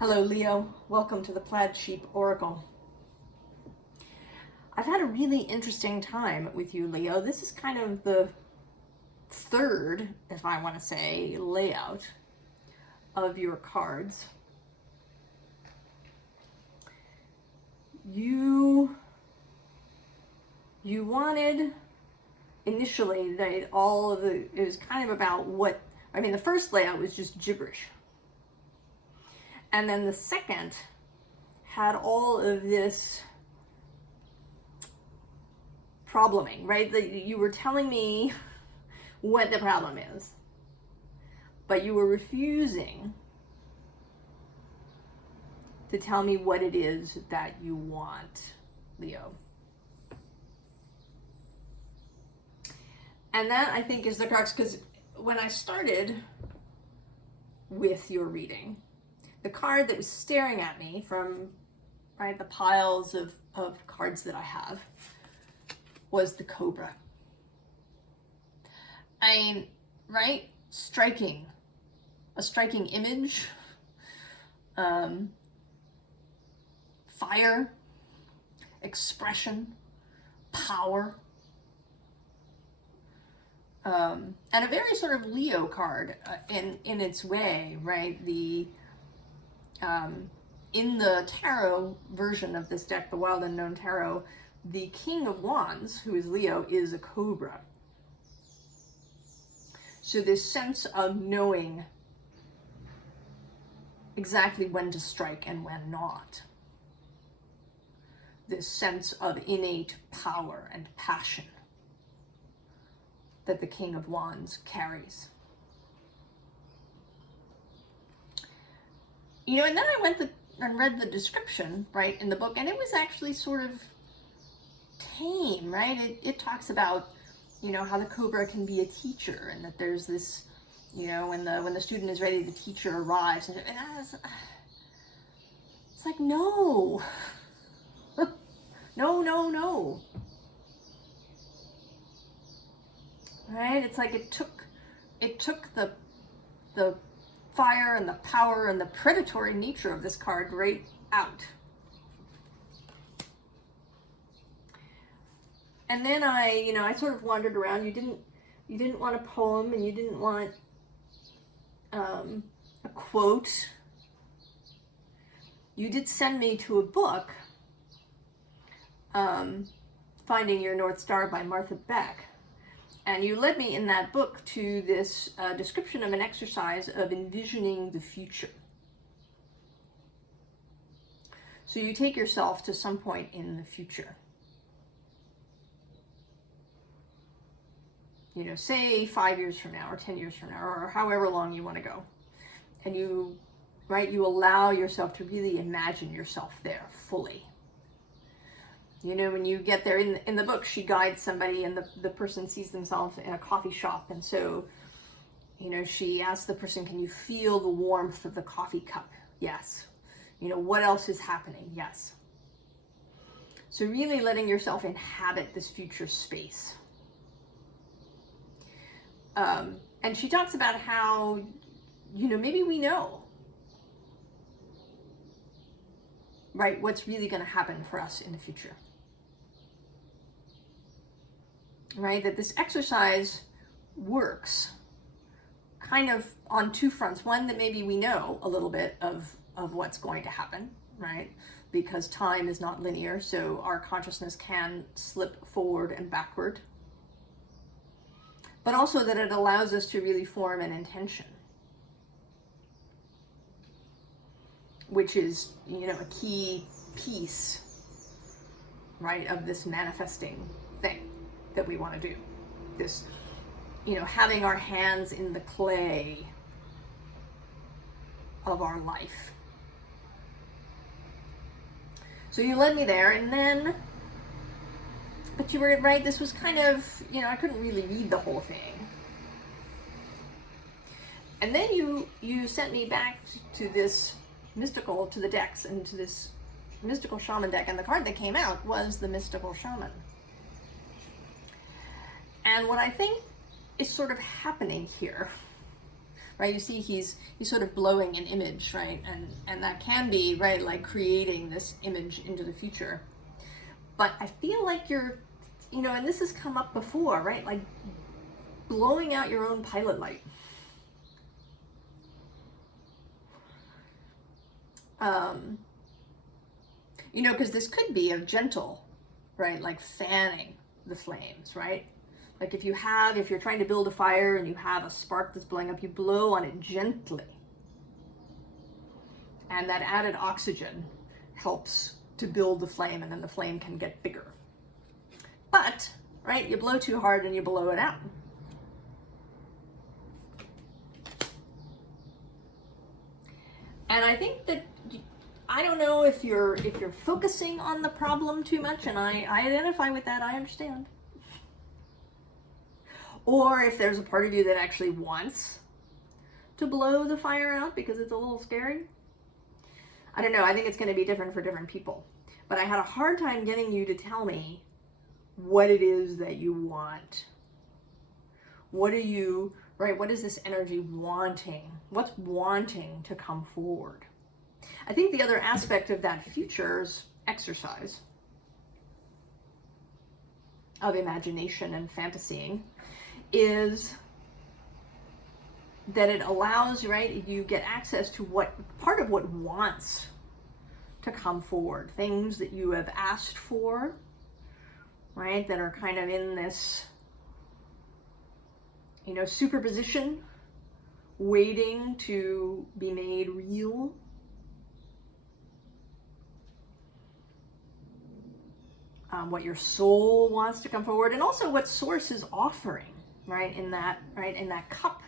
Hello, Leo. Welcome to the Plaid Sheep Oracle. I've had a really interesting time with you, Leo. This is kind of the third, if I want to say, layout of your cards. You wanted initially that it was kind of about what, the first layout was just gibberish. And then the second had all of this probleming, right? You were telling me what the problem is, but you were refusing to tell me what it is that you want, Leo. And that, I think, is the crux, because when I started with your reading, the card that was staring at me from the piles of cards that I have was the Cobra. Striking. A striking image. Fire. Expression. Power. And a very sort of Leo card in its way, right? In the tarot version of this deck, the Wild Unknown Tarot, the King of Wands, who is Leo, is a cobra. So this sense of knowing exactly when to strike and when not. This sense of innate power and passion that the King of Wands carries. And then I went and read the description, in the book, and it was actually sort of tame, right? It talks about, how the Cobra can be a teacher, and that there's this, when the student is ready, the teacher arrives, and it's like, no, no. Right? It's like it took the fire and the power and the predatory nature of this card right out. And then I sort of wandered around. You didn't want a poem, and you didn't want a quote. You did send me to a book, Finding Your North Star by Martha Beck. And you led me in that book to this description of an exercise of envisioning the future. So you take yourself to some point in the future. Say 5 years from now, or 10 years from now, or however long you want to go. And you allow yourself to really imagine yourself there fully. When you get there, in the book, she guides somebody, and the person sees themselves in a coffee shop. And so, she asks the person, can you feel the warmth of the coffee cup? Yes. What else is happening? Yes. So really letting yourself inhabit this future space. And she talks about how, maybe we know, what's really going to happen for us in the future. Right, that this exercise works kind of on two fronts. One, that maybe we know a little bit of what's going to happen, right? Because time is not linear, so our consciousness can slip forward and backward. But also that it allows us to really form an intention, which is, a key piece, of this manifesting thing that we want to do. This, having our hands in the clay of our life. So you led me there, and then, but you were right, this was kind of, I couldn't really read the whole thing. And then you sent me back to this to the decks, and to this mystical shaman deck, and the card that came out was the mystical shaman. And what I think is sort of happening here, right? You see he's sort of blowing an image, right? And that can be, right, like creating this image into the future. But I feel like you're, you know, and this has come up before, right? Like blowing out your own pilot light. You know, because this could be a gentle, right? Like fanning the flames, right? Like if you're trying to build a fire and you have a spark that's blowing up, you blow on it gently. And that added oxygen helps to build the flame, and then the flame can get bigger. But, right, you blow too hard and you blow it out. And I think that, I don't know if you're focusing on the problem too much, and I identify with that, I understand. Or if there's a part of you that actually wants to blow the fire out because it's a little scary. I don't know, I think it's going to be different for different people. But I had a hard time getting you to tell me what it is that you want. What are you, right, what is this energy wanting? What's wanting to come forward? I think the other aspect of that future's exercise of imagination and fantasying is that it allows, right, you get access to what part of what wants to come forward, things that you have asked for, right, that are kind of in this, you know, superposition, waiting to be made real. What your soul wants to come forward, and also what source is offering, right, in that cup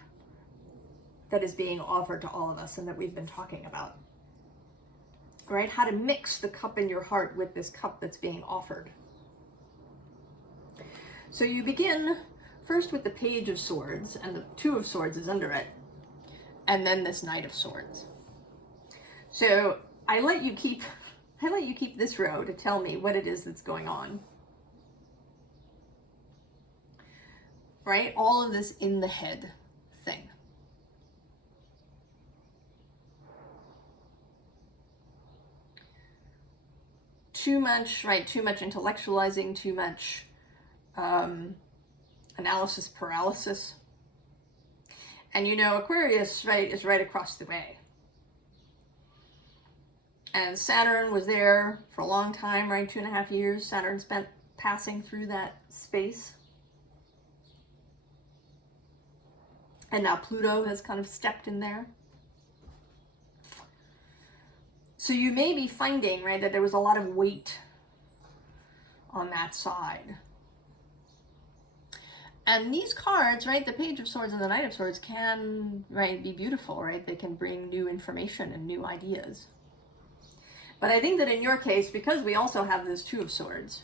that is being offered to all of us and that we've been talking about, right? How to mix the cup in your heart with this cup that's being offered. So you begin first with the Page of Swords, and the Two of Swords is under it, and then this Knight of Swords. So I let you keep this row to tell me what it is that's going on. Right? All of this in the head thing. Too much, right? Too much intellectualizing, too much analysis paralysis. And you know, Aquarius, right, is right across the way. And Saturn was there for a long time, right? 2.5 years. Saturn spent passing through that space. And now Pluto has kind of stepped in there. So you may be finding, right, that there was a lot of weight on that side. And these cards, right, the Page of Swords and the Knight of Swords can, right, be beautiful, right? They can bring new information and new ideas. But I think that in your case, because we also have this Two of Swords,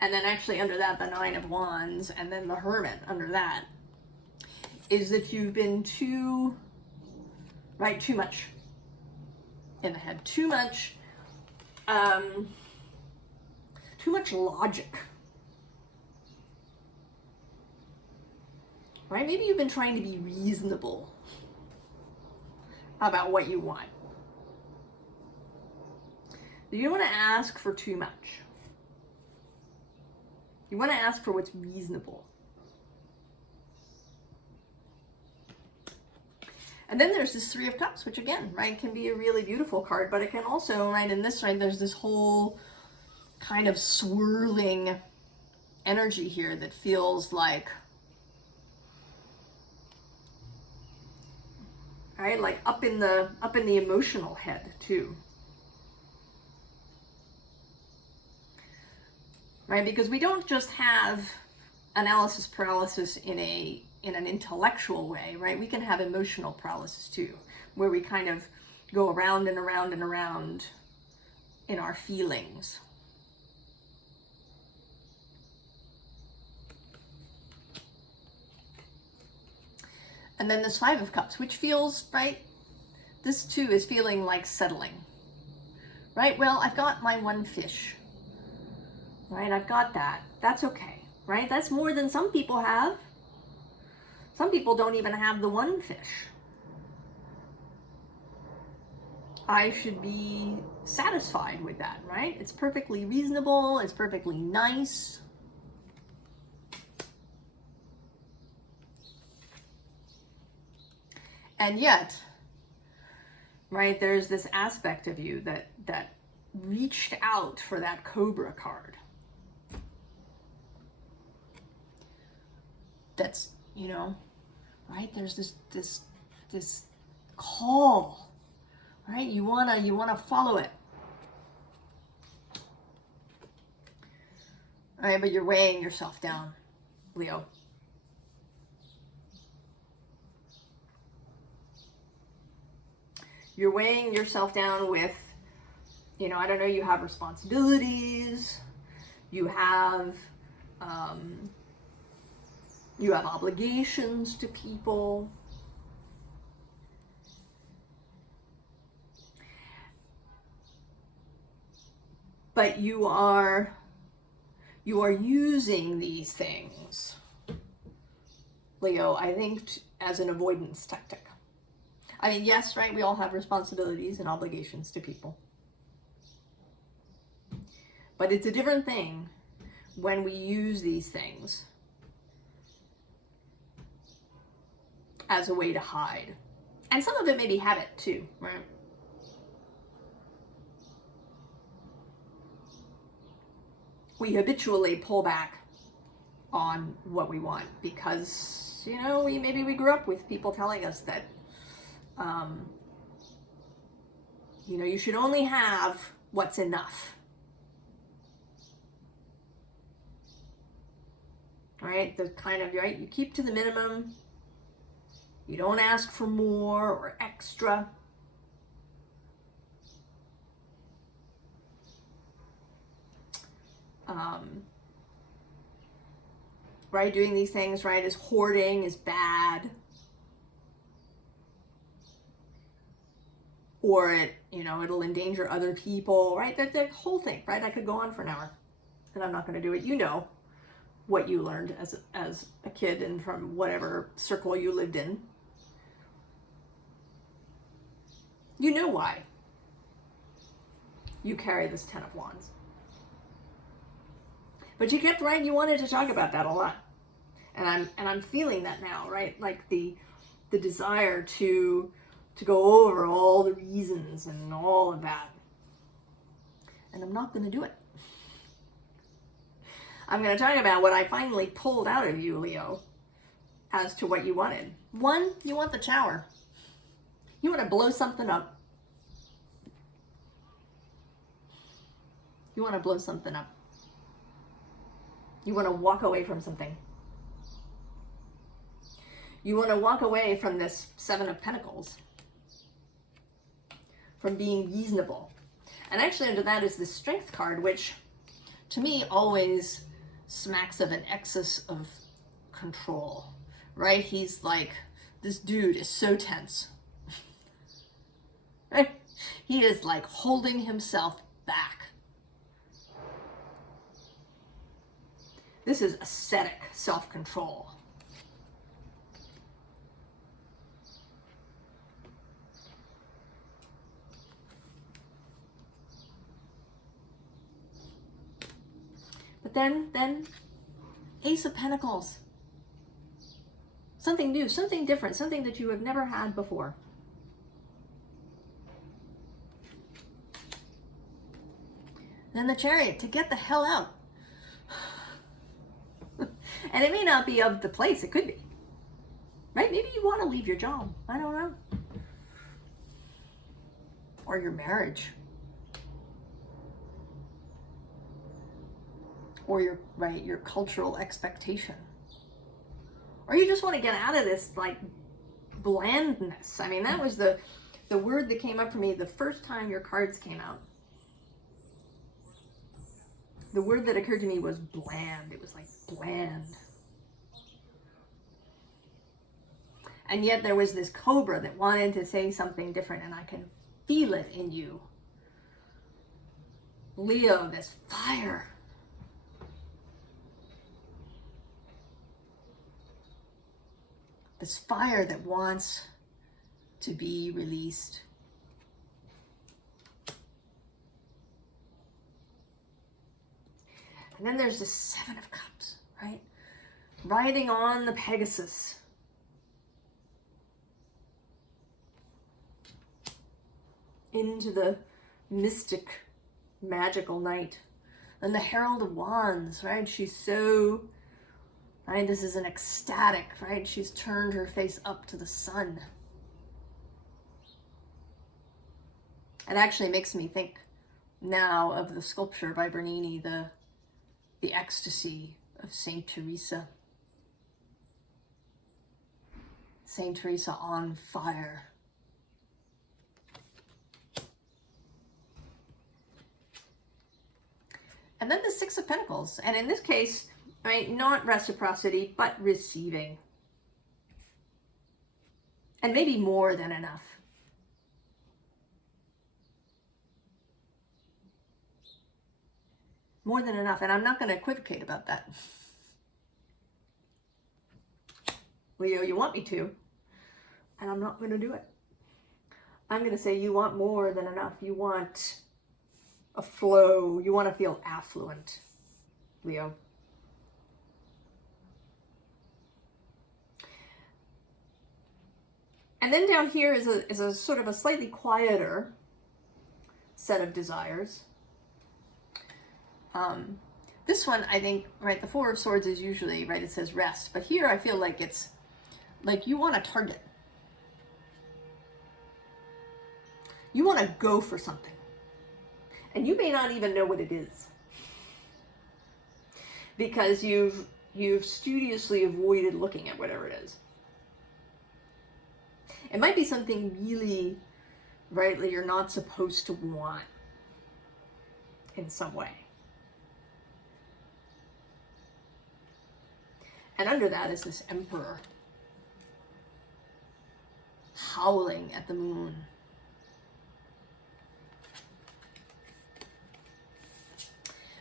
and then actually under that, the Nine of Wands, and then the Hermit under that, is that you've been too much in the head. Too much logic. Right? Maybe you've been trying to be reasonable about what you want. You don't want to ask for too much. You want to ask for what's reasonable. And then there's this Three of Cups, which again, right, can be a really beautiful card, but it can also, right, in this, right, there's this whole kind of swirling energy here that feels like, right, like up in the emotional head too. Right, because we don't just have analysis paralysis in an intellectual way, right? We can have emotional paralysis too, where we kind of go around and around and around in our feelings. And then this Five of Cups, which feels, right, this too is feeling like settling. Right, well, I've got my one fish. Right, I've got that. That's okay, right? That's more than some people have. Some people don't even have the one fish. I should be satisfied with that, right? It's perfectly reasonable. It's perfectly nice. And yet, right, there's this aspect of you that reached out for that Cobra card. That's, you know, right? There's this call, right? You wanna follow it. All right, but you're weighing yourself down, Leo. You're weighing yourself down with, you know, I don't know, you have responsibilities, you have obligations to people. But you are using these things, Leo, I think, as an avoidance tactic. I mean, yes, right, we all have responsibilities and obligations to people. But it's a different thing when we use these things as a way to hide. And some of it may be habit too, right? We habitually pull back on what we want because, you know, maybe we grew up with people telling us that, you know, you should only have what's enough. Right? The kind of, right, you keep to the minimum. You don't ask for more or extra. Right? Doing these things, right, is hoarding, is bad. Or it, you know, it'll endanger other people, right? That's the whole thing, right? I could go on for an hour, and I'm not going to do it. You know what you learned as a kid and from whatever circle you lived in. You know why you carry this 10 of Wands. But you kept right, you wanted to talk about that a lot. And I'm feeling that now, right? Like the desire to go over all the reasons and all of that. And I'm not going to do it. I'm going to talk about what I finally pulled out of you, Leo, as to what you wanted. One, you want the Tower. You want to blow something up. You want to blow something up. You want to walk away from something. You want to walk away from this 7 of Pentacles. From being reasonable. And actually under that is the Strength card, which to me always smacks of an excess of control. Right? He's like, this dude is so tense. Right? He is like holding himself back. This is ascetic self-control. But then Ace of Pentacles. Something new, something different, something that you have never had before. Then the Chariot, to get the hell out. And it may not be of the place, it could be. Right? Maybe you want to leave your job. I don't know. Or your marriage. Or your cultural expectation. Or you just want to get out of this like blandness. I mean, that was the word that came up for me the first time your cards came out. The word that occurred to me was bland. It was like bland. And yet there was this cobra that wanted to say something different, and I can feel it in you. Leo, this fire. This fire that wants to be released. And then there's the Seven of Cups, right? Riding on the Pegasus. Into the mystic, magical night. And the Herald of Wands, right? She's so, right? This is an ecstatic, right? She's turned her face up to the sun. It actually makes me think now of the sculpture by Bernini, the Ecstasy of Saint Teresa. Saint Teresa on fire. And then the Six of Pentacles. And in this case, right, not reciprocity, but receiving. And maybe more than enough. More than enough. And I'm not going to equivocate about that. Leo, you want me to. And I'm not going to do it. I'm going to say you want more than enough. You want a flow. You want to feel affluent, Leo. And then down here is a sort of a slightly quieter set of desires. This one, I think, right, the Four of Swords is usually, right, it says rest. But here I feel like it's like you want a target. You want to go for something. And you may not even know what it is. Because you've studiously avoided looking at whatever it is. It might be something really, right, that you're not supposed to want in some way. And under that is this Emperor howling at the moon.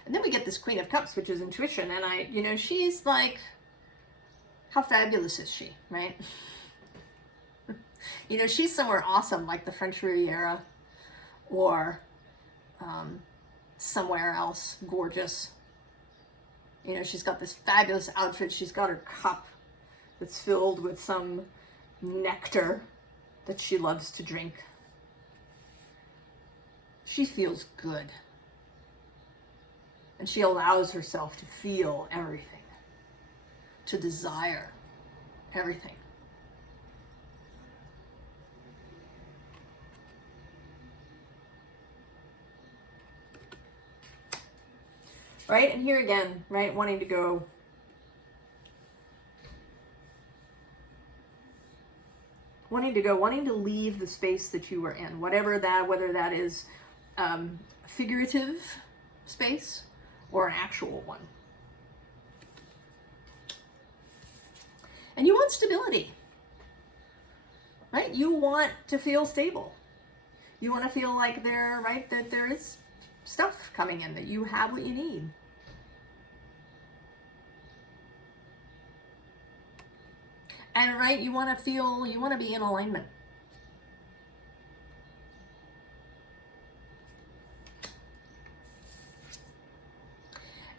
And then we get this Queen of Cups, which is intuition. And you know, she's like, how fabulous is she, right? You know, she's somewhere awesome, like the French Riviera or somewhere else gorgeous. You know, she's got this fabulous outfit. She's got her cup that's filled with some nectar that she loves to drink. She feels good. And she allows herself to feel everything, to desire everything. Right? And here again, right, wanting to go. Wanting to leave the space that you were in, whether that is figurative space or an actual one. And you want stability, right? You want to feel stable. You want to feel like that there is stuff coming in, that you have what you need. And right, you want to be in alignment.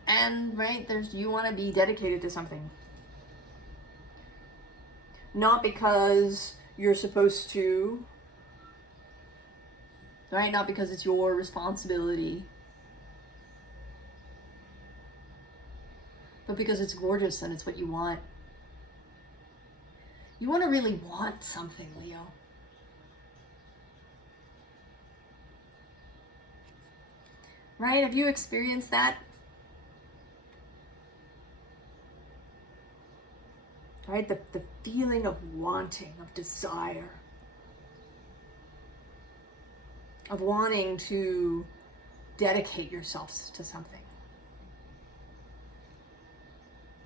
And right, you want to be dedicated to something. Not because you're supposed to, right? Not because it's your responsibility, but because it's gorgeous and it's what you want. You want to really want something, Leo. Right? Have you experienced that? Right? The feeling of wanting, of desire. Of wanting to dedicate yourselves to something.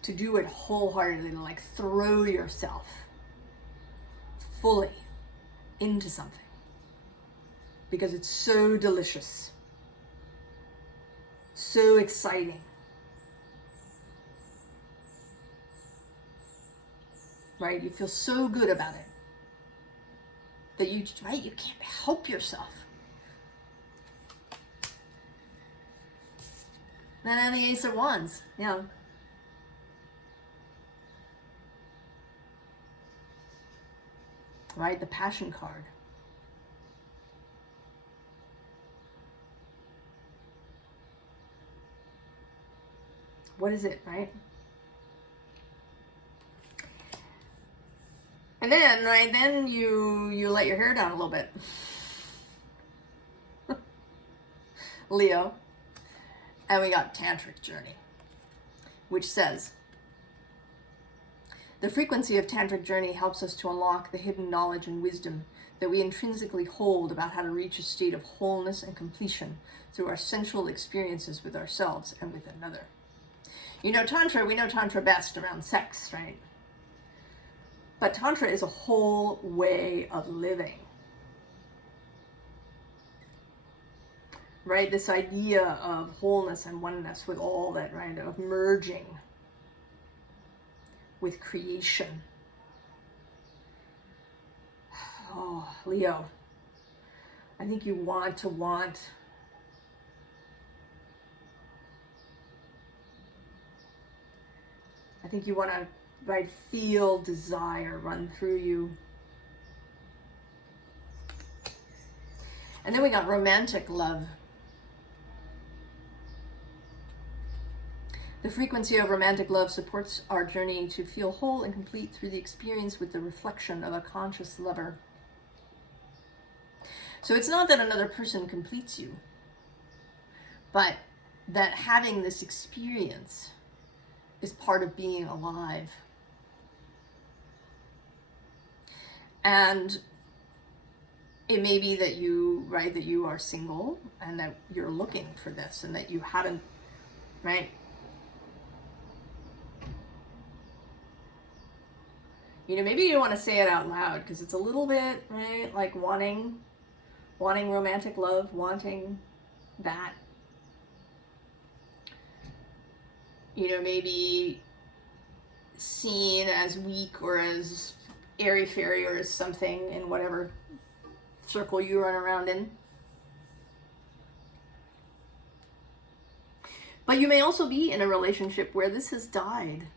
To do it wholeheartedly, to like throw yourself fully into something. Because it's so delicious. So exciting. right? You feel so good about it that you can't help yourself. And then the Ace of Wands, yeah. Right, the Passion card. What is it, right? And then, right, then you let your hair down a little bit. Leo. And we got Tantric Journey, which says, the frequency of Tantric Journey helps us to unlock the hidden knowledge and wisdom that we intrinsically hold about how to reach a state of wholeness and completion through our sensual experiences with ourselves and with another. You know, Tantra, we know Tantra best around sex, right? But Tantra is a whole way of living. Right? This idea of wholeness and oneness with all that, right? Of merging with creation. Oh, Leo. I think you want to, right, feel desire run through you. And then we got romantic love. The frequency of romantic love supports our journey to feel whole and complete through the experience with the reflection of a conscious lover. So it's not that another person completes you, but that having this experience is part of being alive. And it may be that you, right, that you are single and that you're looking for this and that you haven't, right? You know, maybe you don't want to say it out loud because it's a little bit, right, like wanting romantic love, wanting that. You know, maybe seen as weak or as airy-fairy or as something in whatever circle you run around in. But you may also be in a relationship where this has died.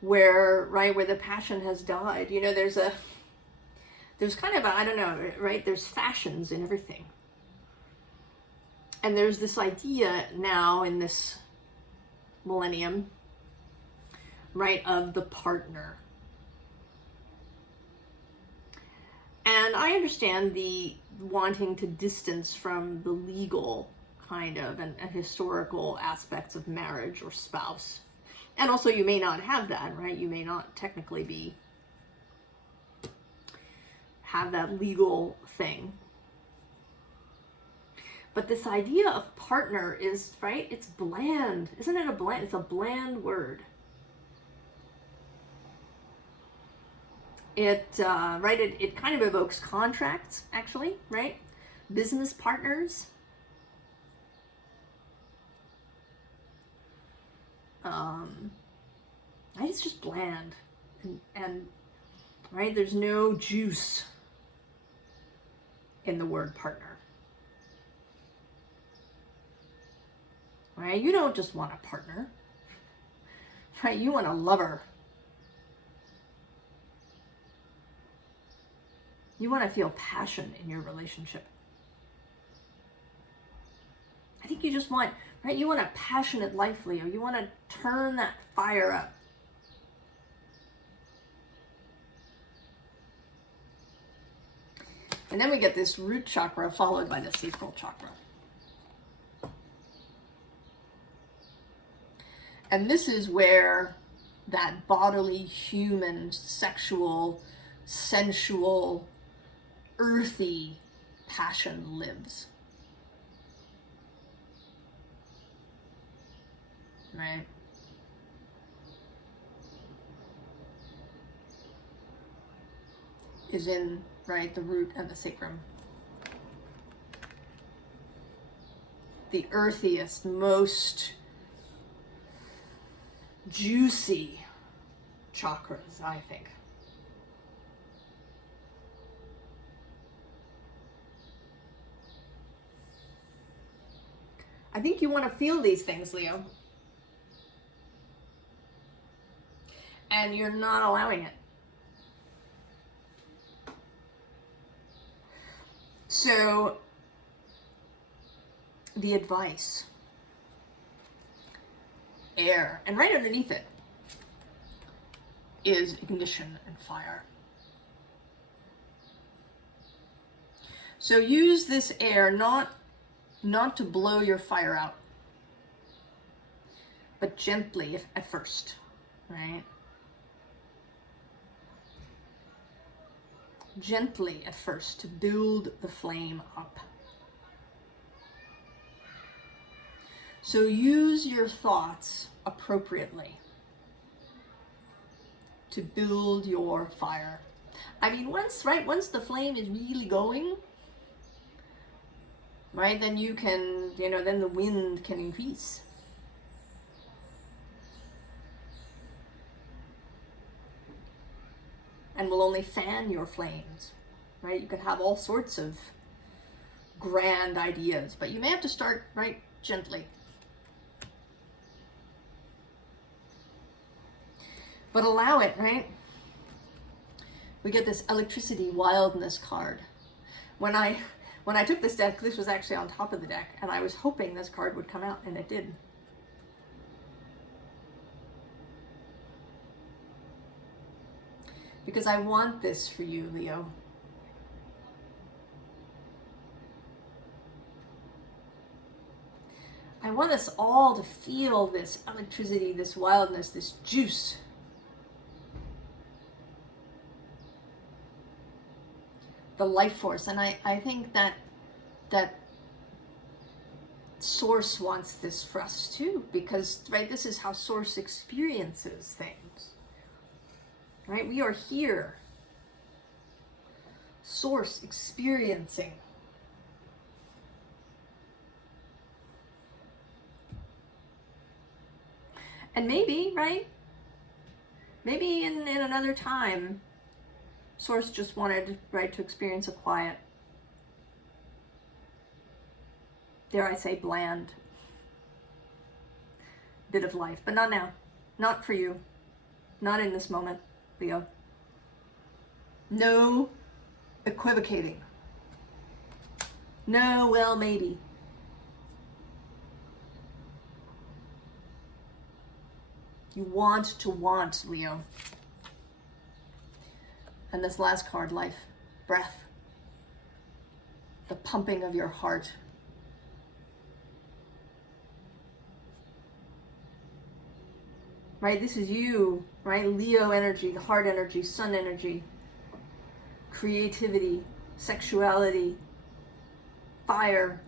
Where, right, where the passion has died. You know, there's kind of a, I don't know, right, there's fashions in everything. And there's this idea now in this millennium, right, of the partner. And I understand the wanting to distance from the legal kind of and historical aspects of marriage or spouse. And also you may not have that, right? You may not technically have that legal thing. But this idea of partner is, right, it's bland. Isn't it it's a bland word. Right, it kind of evokes contracts, actually, right? Business partners. Right, it's just bland. And right, there's no juice in the word partner. Right, you don't just want a partner. Right, you want a lover. You want to feel passion in your relationship. I think you just want, right, you want a passionate life, Leo. You want to turn that fire up. And then we get this root chakra followed by the sacral chakra. And this is where that bodily, human, sexual, sensual, earthy passion lives. Right? Is in, right, the root and the sacrum. the earthiest, most juicy chakras, I think. I think you want to feel these things, Leo. And you're not allowing it. So, the advice, air, and right underneath it is ignition and fire. So use this air not to blow your fire out, but gently at first, right? Gently at first to build the flame up. So use your thoughts appropriately to build your fire. I mean, once the flame is really going, right, then you can, then the wind can increase. And will only fan your flames, right? You can have all sorts of grand ideas, but you may have to start, right, gently. But allow it, right? We get this electricity wildness card. When I took this deck, this was actually on top of the deck, and I was hoping this card would come out, and it did. Because I want this for you, Leo. I want us all to feel this electricity, this wildness, this juice. The life force. And I think that Source wants this for us too, because, right, this is how Source experiences things. Right? We are here. Source experiencing. And maybe, right? Maybe in another time, Source just wanted, right, to experience a quiet, dare I say, bland bit of life. But not now. Not for you. Not in this moment, Leo. No equivocating. No, well, maybe. You want to want, Leo. And this last card, life, breath, the pumping of your heart. Right, this is you, right? Leo energy, the heart energy, sun energy, creativity, sexuality, fire,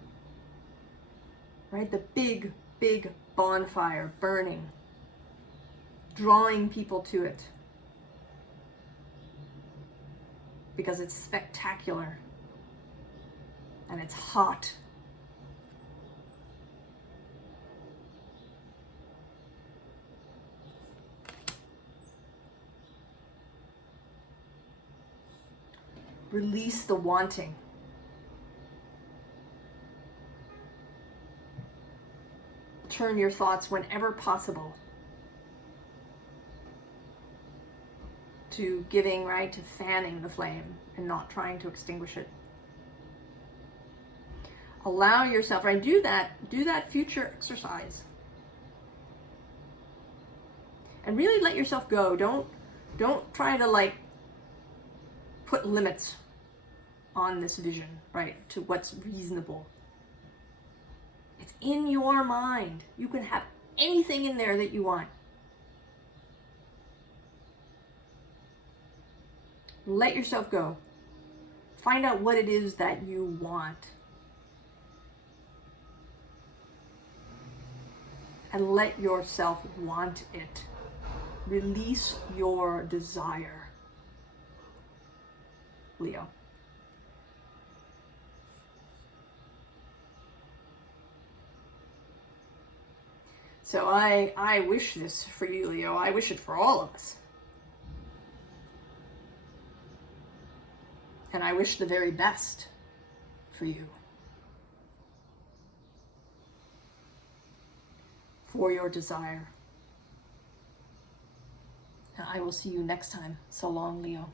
right? The big, big bonfire burning, drawing people to it because it's spectacular and it's hot. Release the wanting. Turn your thoughts whenever possible to giving, right, to fanning the flame and not trying to extinguish it. Allow yourself, right, do that future exercise. And really let yourself go. Don't try to, like, put limits on this vision, right, to what's reasonable. It's in your mind. You can have anything in there that you want. Let yourself go. Find out what it is that you want. And let yourself want it. Release your desire, Leo. So I wish this for you, Leo. I wish it for all of us. And I wish the very best for you. For your desire. And I will see you next time. So long, Leo.